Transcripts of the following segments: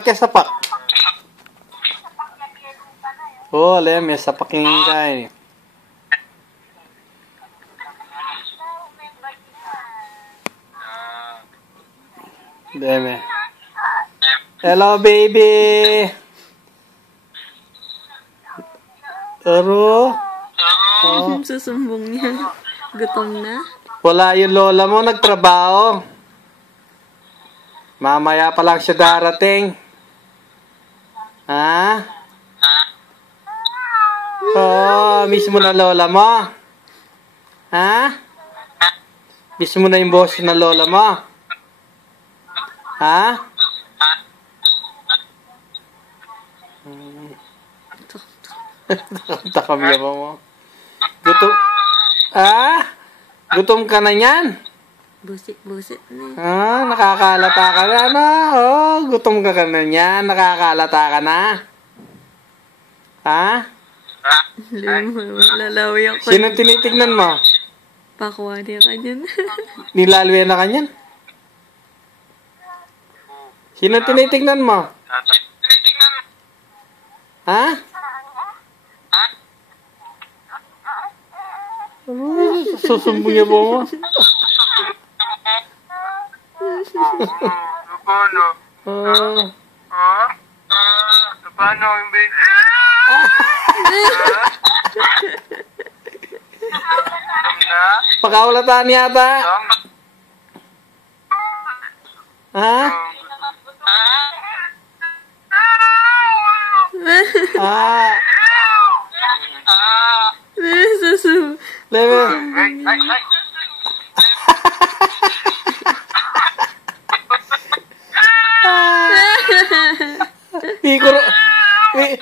Kaya sapak. Oh, alam, may sapaking kay. Deme. Hello, baby. Aro. Oh. Susumbong niya. Gutom na. Wala yung lola mo, nagtrabaho. Mamaya pa lang siya darating. Ha? Oh, miss mo na lola mo? Ha? Miss mo na yung boss na lola mo? Ha? Takam niya ba mo? Gutom. Ah? Gutom ka na yan? Busit na. Ah, nakakalata ka na, no? Oh, gutom ka na yan. Nakakalata ka na. Ha? Lalawi ako. Sino tinitignan mo? Pakwari ka dyan. Nilalwe na ka yan? Sino tinitignan mo? Ha? Susumbong niya po mo? Paano? Paano yung baby? Pakaulatan yata. Ha? Ah. Susu. Lebe.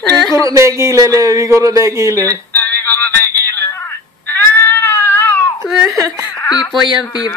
Mikuro negile le, mikuro negile. Pipo yan, pipo.